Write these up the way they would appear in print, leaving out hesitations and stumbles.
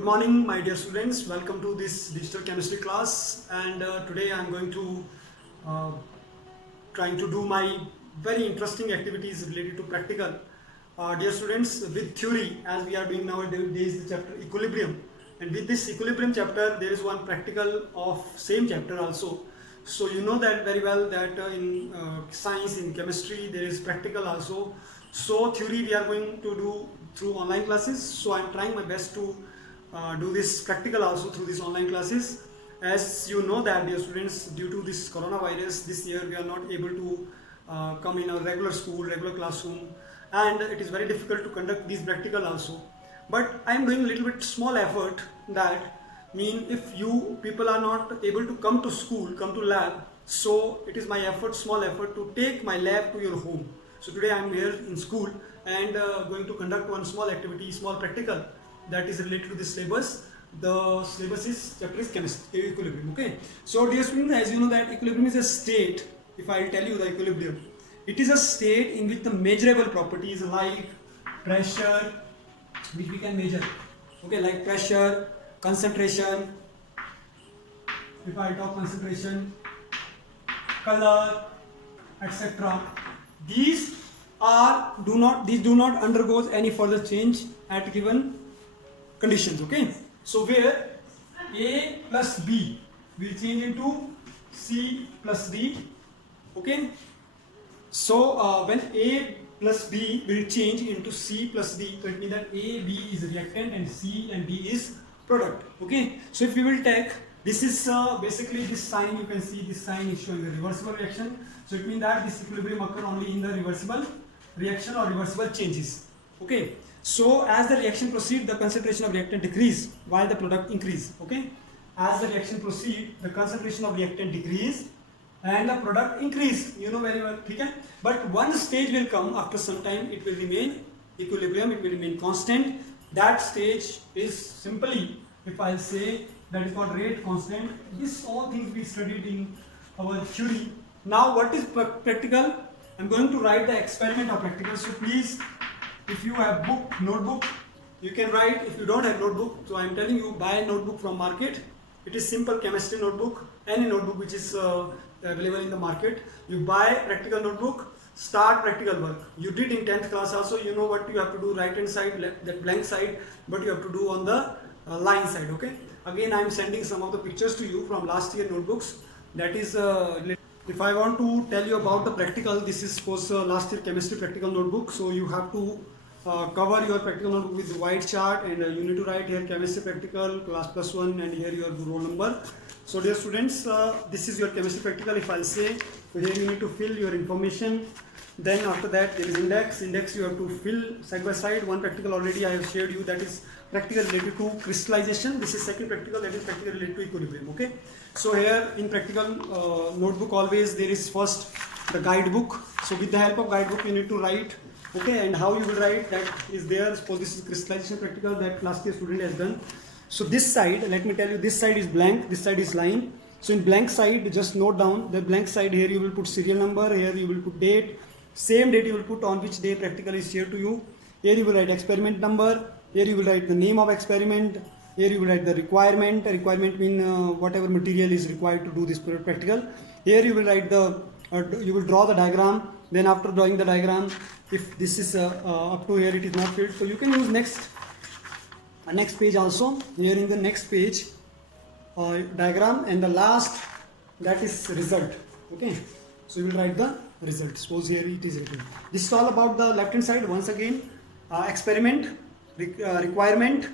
Good morning, my dear students. Welcome to this digital chemistry class. And today I am going to trying to do my very interesting activities related to practical. Dear students, with theory, as we are doing nowadays, the chapter equilibrium. And with this equilibrium chapter, there is one practical of same chapter also. So you know that very well that in science, in chemistry, there is practical also. So theory we are going to do through online classes. So I am trying my best to do this practical also through these online classes. As you know that, dear students, due to this coronavirus, this year we are not able to come in a regular school, regular classroom, and it is very difficult to conduct these practical also. But I am doing a little bit small effort that if you people are not able to come to school, come to lab, so it is my effort, small effort, to take my lab to your home. So today I am here in school and going to conduct one small activity, small practical that is related to this syllabus. The syllabus is chapter is chemistry, equilibrium. Okay. So dear students, as you know that equilibrium is a state. If I tell you the equilibrium, it is a state in which the measurable properties like pressure, which we can measure. Okay, like pressure, concentration. If I talk concentration, color, etc. These do not undergo any further change at given conditions. Okay, so where A plus B will change into C plus D. Okay, so when A plus B will change into C plus D, so it means that A, B is reactant and C and D is product. Okay, so if we will take, this is basically this sign, you can see this sign is showing the reversible reaction. So it means that this equilibrium occur only in the reversible reaction or reversible changes. Okay, so as the reaction proceeds, the concentration of reactant decrease while the product increase. Okay, as the reaction proceeds, the concentration of reactant decrease and the product increase. You know very well. Okay, but one stage will come after some time, it will remain equilibrium, it will remain constant. That stage is simply, if I say, that is called rate constant. This all things we studied in our theory. Now what is practical? I am going to write the experiment of practical. So please, if you have book, notebook, you can write. If you don't have notebook, so I am telling you, buy a notebook from market. It is simple chemistry notebook, any notebook which is available in the market. You buy practical notebook, start practical work. You did in 10th class also, you know what you have to do, right hand side, that blank side, but you have to do on the line side. Okay, again I am sending some of the pictures to you from last year notebooks. That is if I want to tell you about the practical, this is suppose last year chemistry practical notebook. So you have to cover your practical notebook with the white chart, and you need to write here chemistry practical class +1 and here your roll number. So dear students, this is your chemistry practical. If I'll say, so here you need to fill your information. Then after that there is index. Index you have to fill side by side. One practical already I have shared you, that is practical related to crystallization. This is second practical, that is practical related to equilibrium. Okay. So here in practical notebook always there is first the guidebook. So with the help of guidebook you need to write. Okay, and how you will write, that is there. Suppose this is crystallization practical that last year student has done. So this side, let me tell you, this side is blank, this side is line. So in blank side, just note down the blank side. Here you will put serial number, here you will put date, same date you will put on which day practical is shared to you. Here you will write experiment number, here you will write the name of experiment, here you will write the requirement. Requirement mean whatever material is required to do this practical. Here you will write the, you will draw the diagram. Then after drawing the diagram, if this is up to here it is not filled, so you can use next page also. Here in the next page diagram, and the last, that is result. Okay, so you will write the result. Suppose here it is written. This is all about the left hand side. Once again, experiment, requirement,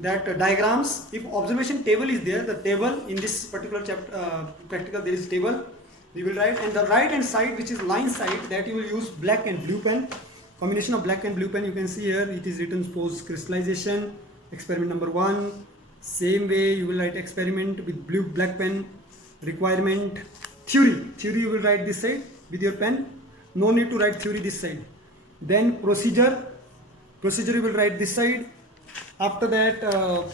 that diagrams. If observation table is there, the table in this particular chapter practical, there is table we will write. And the right hand side, which is line side, that you will use black and blue pen, combination of black and blue pen. You can see here it is written suppose crystallization, experiment number 1. Same way you will write experiment with black pen, requirement, theory you will write this side with your pen. No need to write theory this side. Then procedure you will write this side. After that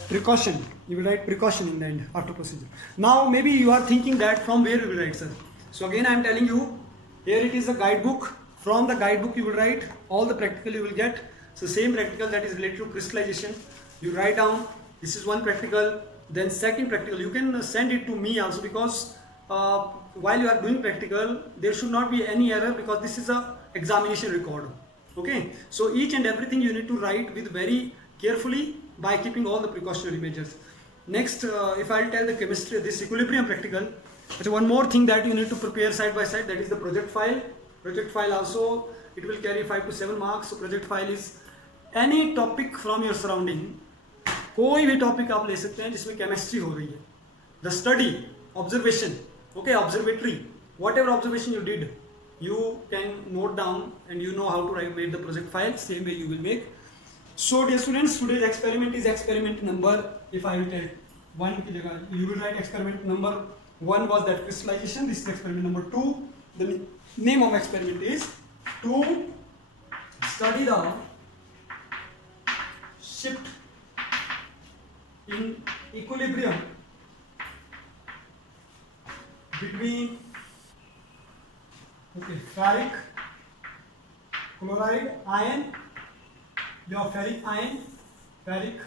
precaution, you will write precaution in the end after procedure. Now maybe you are thinking that from where you will write, sir. So again I am telling you, here it is a guidebook. From the guidebook you will write all the practical you will get. So same practical that is related to crystallization, you write down This is one practical. Then second practical, you can send it to me also, because while you are doing practical, there should not be any error, because this is a examination record. Okay, so each and everything you need to write with very carefully by keeping all the precautionary measures. Next, if I'll tell the chemistry, this equilibrium practical, so one more thing that you need to prepare side by side, that is the project file. Project file also, it will carry 5 to 7 marks. So project file is any topic from your surrounding. कोई भी topic आप ले सकते हैं जिसमें chemistry हो रही है. The study, observation, okay, observatory, what ever observation you did, you can note down and you know how to make the project file. Same way you will make. So dear students, today's experiment is experiment number, if I will tell 1 की जगह, you will write experiment number 1 was that crystallization. This is experiment number 2. The name of experiment is to study the shift in equilibrium between ferric chloride ion, your ferric ion, ferric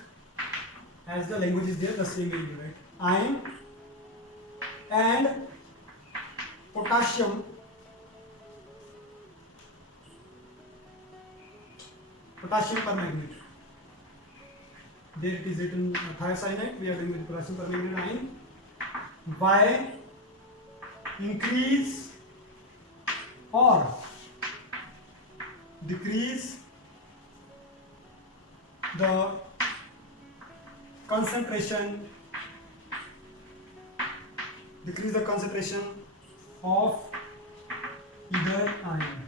as the language is there, the same way you write, ion and potassium permanganate. There it is written thiocyanate, we are doing with potassium permanganate ion, by increase or decrease the concentration of either ion.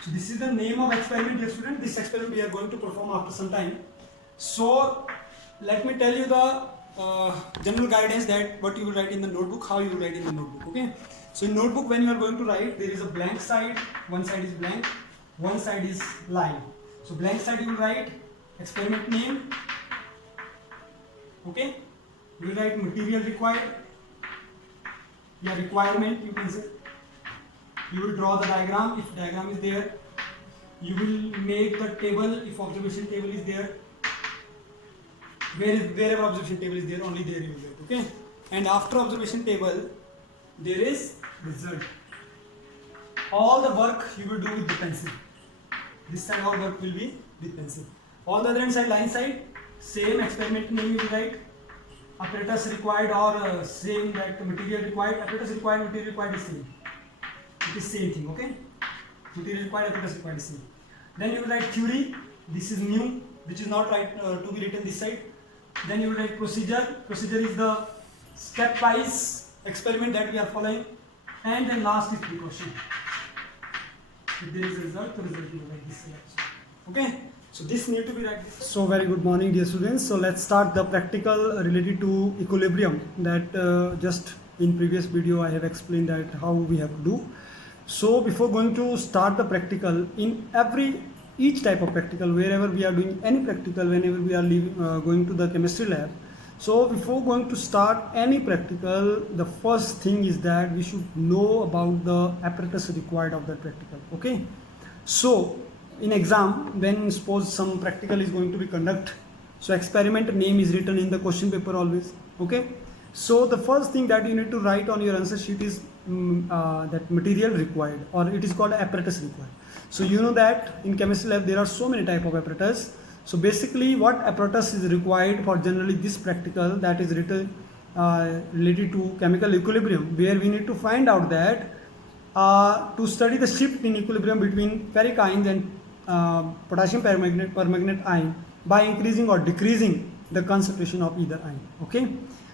So this is the name of experiment, dear student. This experiment we are going to perform after some time. So let me tell you the general guidance that what you will write in the notebook, how you will write in the notebook. Okay, so in notebook, when you are going to write, there is a blank side, one side is blank, one side is line. So blank side you will write experiment name, okay, you will write material required, yeah, requirement you can say, you will draw the diagram if diagram is there, you will make the table if observation table is there, wherever observation table is there, only there you will write, okay. And after observation table there is result. All the work you will do with the pencil. This side all work will be with pencil. On the other hand side, line side, same experiment name you will write, apparatus required, or same that material required, apparatus required, material required is same. It is same thing, okay. Material required, apparatus required is same. Then you will write theory. This is new, which is not right to be written this side. Then you will write procedure. Procedure is the stepwise experiment that we are following, and then last is precaution. If there is a result, the result will be like this. Okay, so this need to be right. So very good morning, dear students. So let's start the practical related to equilibrium. That just in previous video I have explained that how we have to do. So before going to start the practical, in each type of practical, wherever we are doing any practical, whenever we are going to the chemistry lab. So before going to start any practical, the first thing is that we should know about the apparatus required of that practical. Okay, so in exam, when suppose some practical is going to be conducted, so experiment name is written in the question paper always. Okay, so the first thing that you need to write on your answer sheet is that material required, or it is called apparatus required. So you know that in chemistry lab there are so many type of apparatus. So basically what apparatus is required for generally this practical, that is written related to chemical equilibrium, where we need to find out that to study the shift in equilibrium between ferric ions and potassium permanganate ion by increasing or decreasing the concentration of either ion. Okay,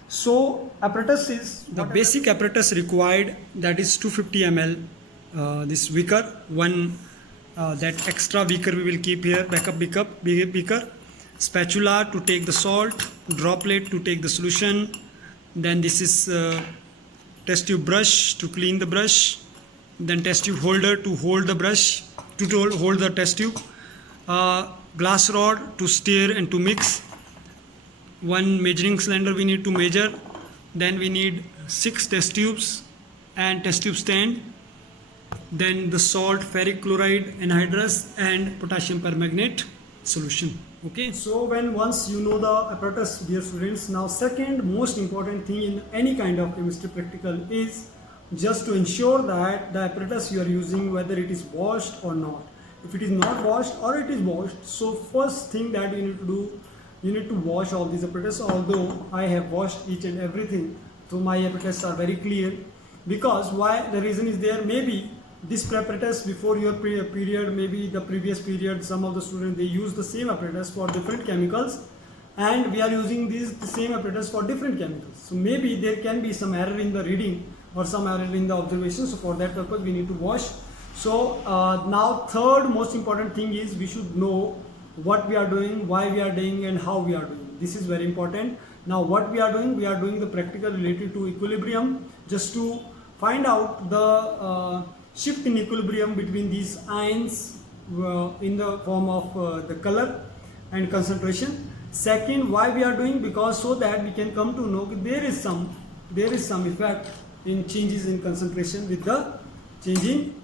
so apparatus is the basic apparatus required, that is 250 ml this beaker, one that extra beaker we will keep here, backup beaker, spatula to take the salt, droplet to take the solution, then this is test tube brush to clean the brush, then test tube holder to hold the brush, to hold the test tube, glass rod to stir and to mix, one measuring cylinder we need to measure, then we need 6 test tubes and test tube stand, then the salt, ferric chloride anhydrous and potassium permanganate solution. Okay. So when once you know the apparatus, dear students, now second most important thing in any kind of chemistry practical is just to ensure that the apparatus you are using, whether it is washed or not. If it is not washed or it is washed, so first thing that you need to do, you need to wash all these apparatus. Although I have washed each and everything, so my apparatus are very clear. Because why? The reason is there, maybe this apparatus before your period, maybe the previous period, some of the students they use the same apparatus for different chemicals, and we are using the same apparatus for different chemicals. So maybe there can be some error in the reading or some error in the observation. So for that purpose we need to wash. So now third most important thing is we should know what we are doing, why we are doing, and how we are doing. This is very important. Now what we are doing the practical related to equilibrium, just to find out the shift in equilibrium between these ions in the form of the color and concentration. Second, why we are doing, because so that we can come to know there is some effect in changes in concentration with the changing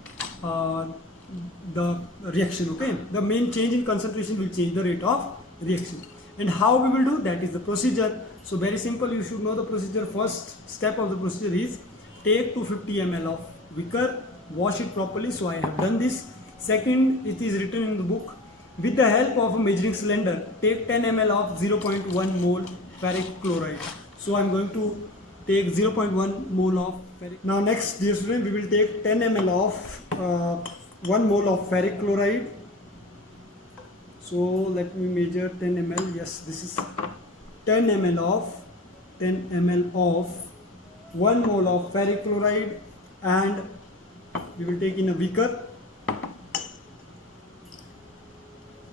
the reaction. Okay, the main change in concentration will change the rate of reaction. And how we will do that is the procedure. So very simple, you should know the procedure. First step of the procedure is take 250 ml of vicar, wash it properly. So I have done this. Second, it is written in the book, with the help of a measuring cylinder, take 10 ml of 0.1 mole ferric chloride. So I am going to take 0.1 mole of ferric. Now next, dear student, we will take 10 ml of 1 mole of ferric chloride. So let me measure 10 ml. Yes, this is 10 ml of 1 mole of ferric chloride, and we will take in a beaker,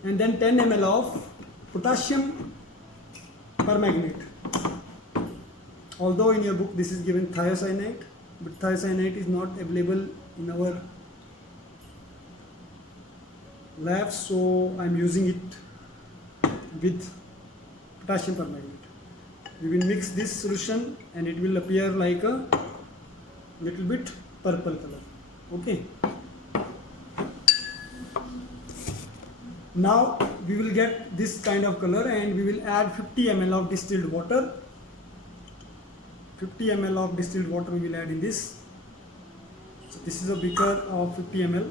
and then 10 ml of potassium permanganate. Although in your book this is given thiocyanate, but thiocyanate is not available in our lab, so I am using it with potassium permanganate. We will mix this solution and it will appear like a little bit purple color. Okay. Now we will get this kind of color, and we will add 50 ml of distilled water. 50 ml of distilled water we will add in this. So this is a beaker of 50 ml.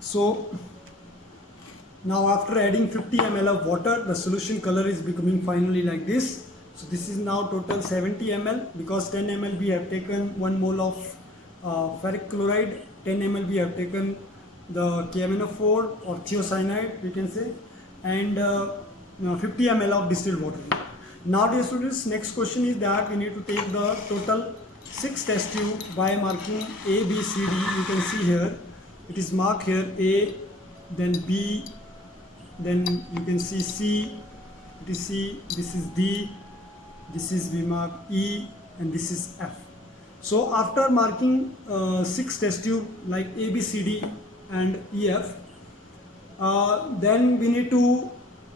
So now after adding 50 ml of water, the solution color is becoming finally like this. So this is now total 70 ml, because 10 ml we have taken 1 mole of ferric chloride, 10 ml we have taken the KMnO4 or thiocyanate we can say, and 50 ml of distilled water. Now dear students, next question is that we need to take the total 6 test tube by marking A, B, C, D. You can see here, it is marked here A, then B, then you can see C, it is C, this is D, this is we mark E, and this is F. So after marking 6 test tube like A, B, C, D and E, F, then we need to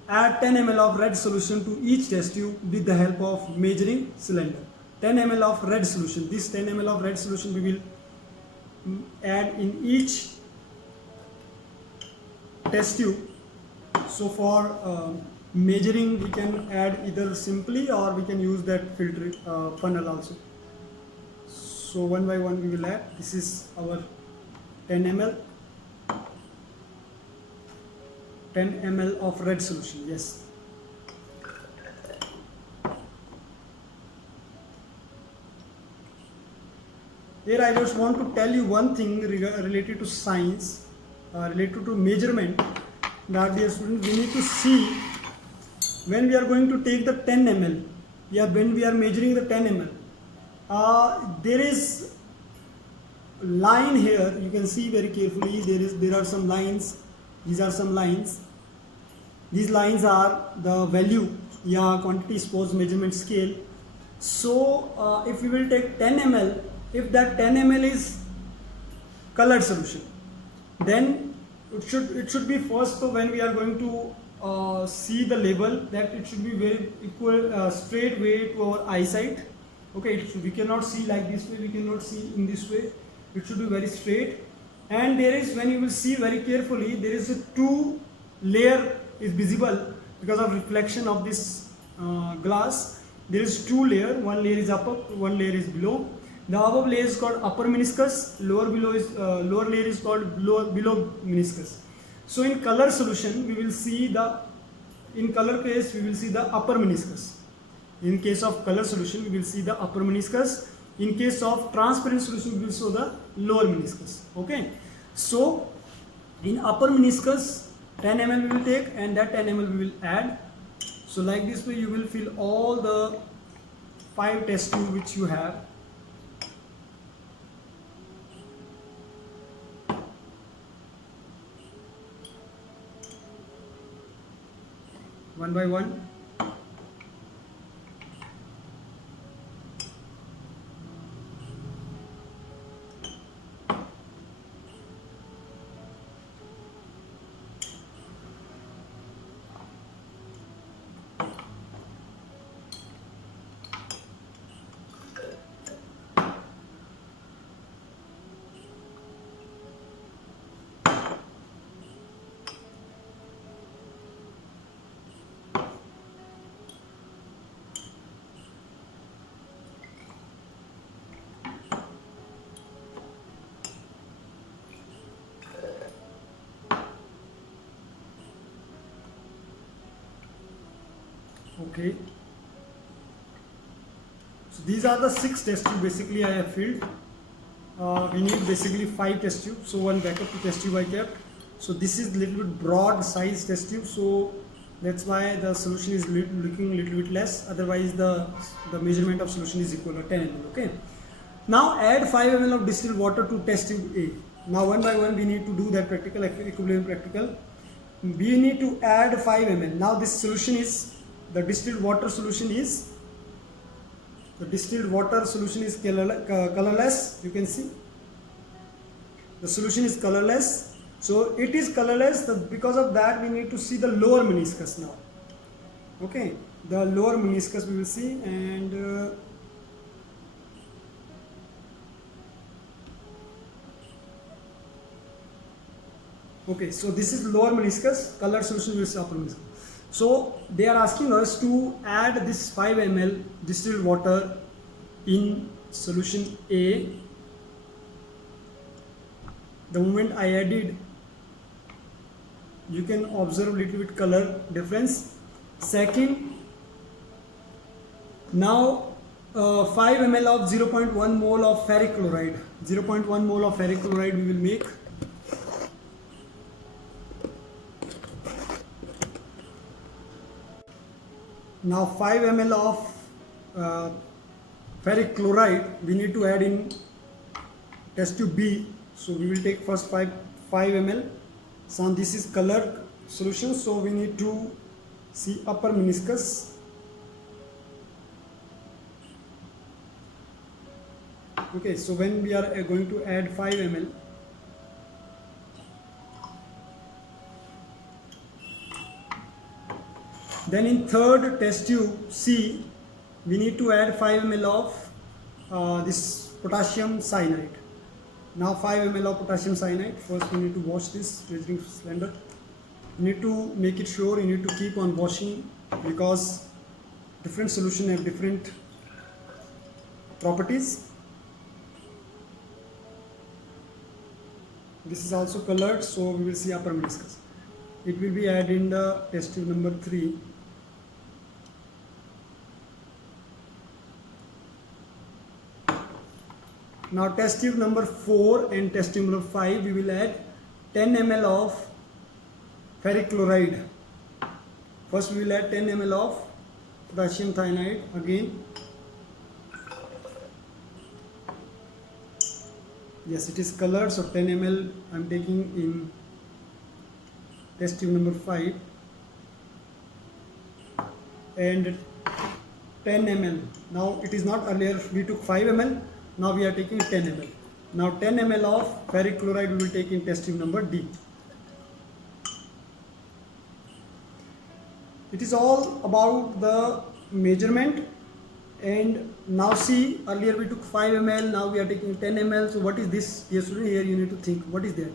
add 10 ml of red solution to each test tube with the help of measuring cylinder. 10 ml of red solution. This 10 ml of red solution we will add in each test tube. So for measuring we can add either simply, or we can use that filter funnel also. So one by one we will add. This is our 10 ml. 10 ml of red solution. Yes. Here I just want to tell you one thing related to science, related to measurement, that dear students, we need to see when we are going to take the 10 ml, when we are measuring the 10 ml, there is line here, you can see very carefully, there are some lines. These are some lines. These lines are the value, quantity exposed measurement scale. So if we will take 10 ml, if that 10 ml is colored solution, then it should be first. So when we are going to see the label, that it should be very equal, straight way to our eyesight. Okay, we cannot see like this way, we cannot see in this way, it should be very straight. And there is, when you will see very carefully, there is a two layer is visible because of reflection of this glass. There is two layer, one layer is upper, one layer is below. The above layer is called upper meniscus, lower layer is called below meniscus. So in color solution we will see the, in color case we will see the upper meniscus. In case of color solution we will see the upper meniscus. In case of transparent solution we will show the lower meniscus. Okay, so in upper meniscus 10 ml we will take, and that 10 ml we will add. So like this way you will fill all the 5 test tube which you have. One by one. Okay, so these are the 6 test tube basically I have filled. We need basically 5 test tubes, so one backup test tube I kept. So this is little bit broad size test tube, so that's why the solution is looking little bit less. Otherwise the measurement of solution is equal to 10 ml. Okay, now add 5 ml of distilled water to test tube A. Now one by one we need to do that practical, equilibrium practical. We need to add 5 ml. Now this solution is, the distilled water solution is, colorless. You can see the solution is colorless. So it is colorless, because of that we need to see the lower meniscus now. Okay, the lower meniscus we will see, and okay, so this is lower meniscus, color solution will see upper meniscus. So they are asking us to add this 5 ml distilled water in solution A. The moment I added, you can observe little bit color difference. Second, now 5 ml of 0.1 mole of ferric chloride. 0.1 mole of ferric chloride we will make. Now 5 ml of ferric chloride we need to add in test tube B. So we will take first 5 ml. So this is color solution, so we need to see upper meniscus. Okay, so when we are going to add 5 ml, then in third test tube C we need to add 5 ml of this potassium cyanide. Now 5 ml of potassium cyanide. First we need to wash this measuring cylinder. You need to make it sure, you need to keep on washing, because different solution have different properties. This is also colored, so we will see upper meniscus. It will be added in the test tube number 3. Now test tube number 4 and test tube number 5 we will add 10 ml of ferric chloride. First we will add 10 ml of potassium cyanide again. Yes, it is colored, so 10 ml I am taking in test tube number 5, and 10 ml. Now it is not, earlier we took 5 ml, now we are taking 10 ml. Now 10 ml of ferric chloride we will take in test tube number D. It is all about the measurement And now see, earlier we took 5 ml, now we are taking 10 ml. So what is this? Dear student, here you need to think, what is that?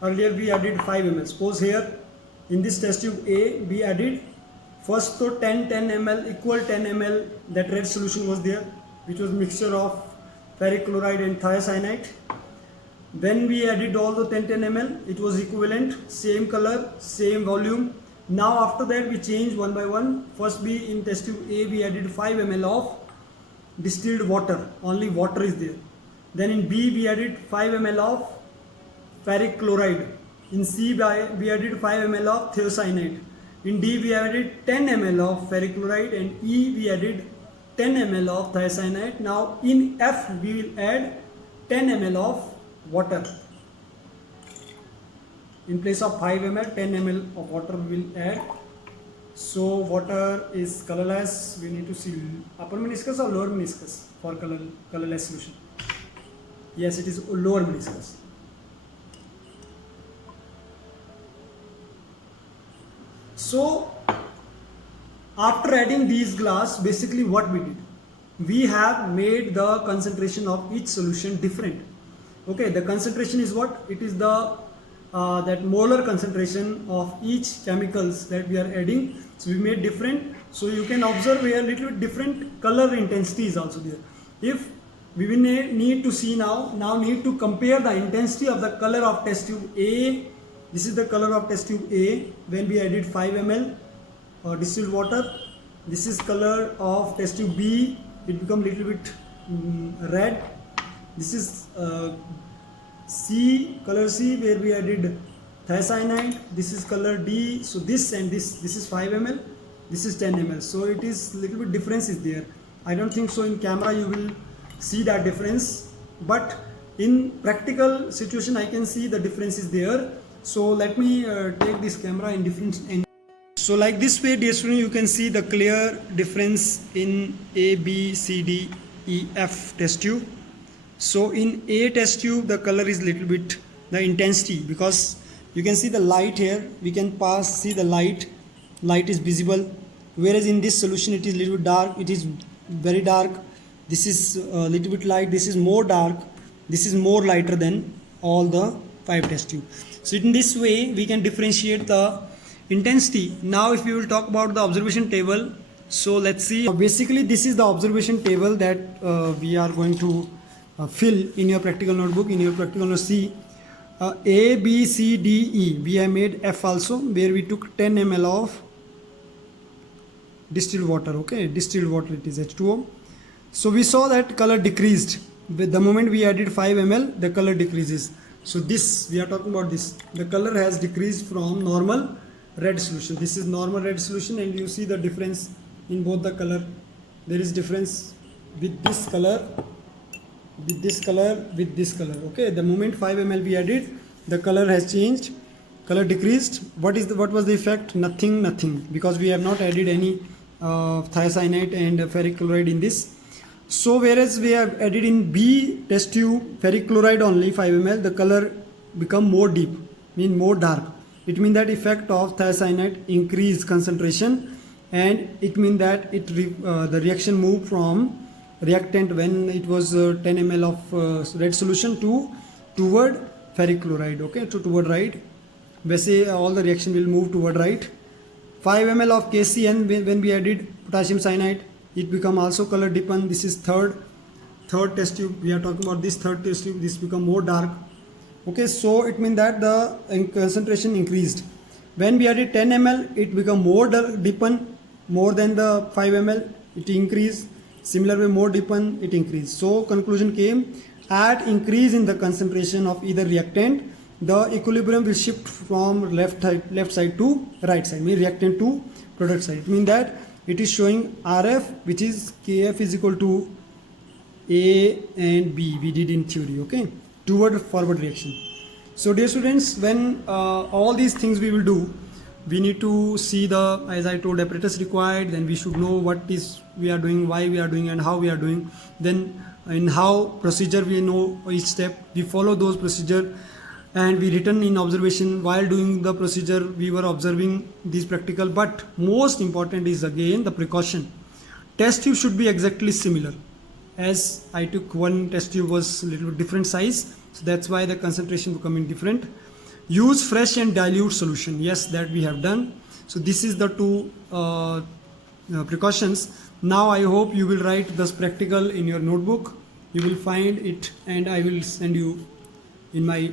Earlier we added 5 ml. Suppose here in this test tube A, we added first to 10 ml equal 10 ml, that red solution was there, which was mixture of ferric chloride and thiocyanate. Then we added all the 10 ml, it was equivalent, same color, same volume. Now after that we changed one by one. First be in test tube A we added 5 ml of distilled water, only water is there. Then in B we added 5 ml of ferric chloride. In C we added 5 ml of thiocyanate. In D we added 10 ml of ferric chloride, and E we added 10 ml of thiocyanate. Now in F we will add 10 ml of water. In place of 5 ml, 10 ml of water we will add. So water is colorless. We need to see upper meniscus or lower meniscus for colorless solution. Yes, it is lower meniscus. So after adding these glass, basically what we did, we have made the concentration of each solution different. Okay, the concentration is what? It is the that molar concentration of each chemicals that we are adding. So we made different. So you can observe here a little bit different color intensity is also there. If we will need to see now need to compare the intensity of the color of test tube A. This is the color of test tube A when we added 5 ml distilled water. This is color of test tube B. It become little bit red. This is C, color C, where we added thiocyanate. This is color D. So this and this is 5 ml, this is 10 ml. So it is little bit difference is there. I don't think so in camera you will see that difference, but in practical situation I can see the difference is there. So let me take this camera in different angle. So like this way, dear student, you can see the clear difference in A, B, C, D, E, F test tube. So in A test tube the color is little bit the intensity, because you can see the light here, we can see the light is visible, whereas in this solution it is little bit dark, it is very dark. This is a little bit light, this is more dark, this is more lighter than all the 5 test tube. So in this way we can differentiate the intensity. Now if we will talk about the observation table, so let's see. Basically this is the observation table that we are going to fill in your practical notebook. In your practical note, see A, B, C, D, E. We have made F also, where we took 10 ml of distilled water. Okay, distilled water, it is H2O. So we saw that color decreased with the moment we added 5 ml, the color decreases. So this we are talking about this. The color has decreased from normal red solution. This is normal red solution, and you see the difference in both the color. There is difference with this color, with this color, with this color. Okay, the moment 5 ml we added, the color has changed, color decreased. What was the effect? Nothing, because we have not added any thiocyanate and ferric chloride in this. So whereas we have added in B test tube ferric chloride only 5 ml, the color become more deep, mean more dark. It means that effect of thiocyanate increased concentration, and it means that the reaction moved from reactant when it was 10 ml of red solution toward ferric chloride. Okay, toward right. वैसे all the reaction will move toward right. 5 ml of KCN when we added potassium cyanide, it become also color deepen. This is third test tube. We are talking about this third test tube. This become more dark. Okay, so it means that the concentration increased. When we added 10 ml, it become more deepen, more than the 5 ml. It increased. Similar way, more deepen, it increased. So conclusion came, at increase in the concentration of either reactant, the equilibrium will shift from left side to right side, mean reactant to product side. It means that it is showing RF, which is KF is equal to A and B, we did in theory, okay, toward forward reaction. So dear students, when all these things we will do, we need to see the, as I told, apparatus required, then we should know what is we are doing, why we are doing, and how we are doing. Then in how procedure we know each step, we follow those procedure, and we written in observation. While doing the procedure we were observing these practical, but most important is again the precaution test tube should be exactly similar. As I took one test tube was a little bit different size, so that's why the concentration becoming different. Use fresh and dilute solution. Yes, that we have done. So this is the two precautions. Now I hope you will write this practical in your notebook. You will find it, and I will send you in my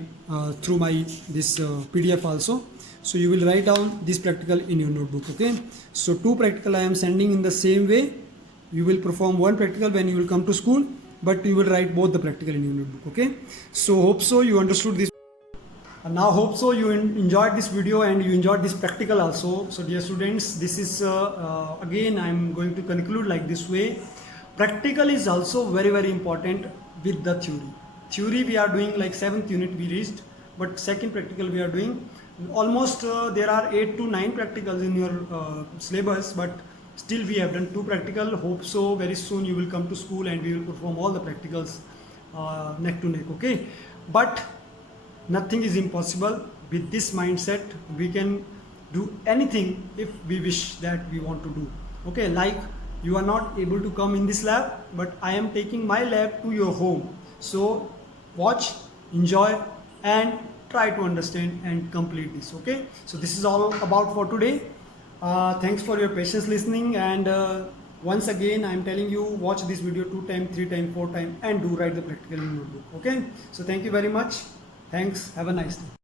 through my this PDF also. So you will write down this practical in your notebook. Okay. So two practical I am sending in the same way. You will perform one practical when you will come to school, but you will write both the practical in your notebook. Okay. So hope so you understood this. Now hope so you enjoyed this video and you enjoyed this practical also. So dear students, this is again I am going to conclude like this way. Practical is also very important with the theory. Theory we are doing like 7th unit we reached, but second practical we are doing almost there are 8 to 9 practicals in your syllabus, but still we have done 2 practical. Hope so very soon you will come to school and we will perform all the practicals neck to neck. Okay, but nothing is impossible. With this mindset we can do anything if we wish that we want to do. Okay, like you are not able to come in this lab, but I am taking my lab to your home. So watch, enjoy and try to understand and complete this. Okay, so this is all about for today. Thanks for your patience listening, and once again I am telling you, watch this video 2 times, 3 times, 4 times and do write the practical in your notebook. Okay, so thank you very much. Thanks. Have a nice day.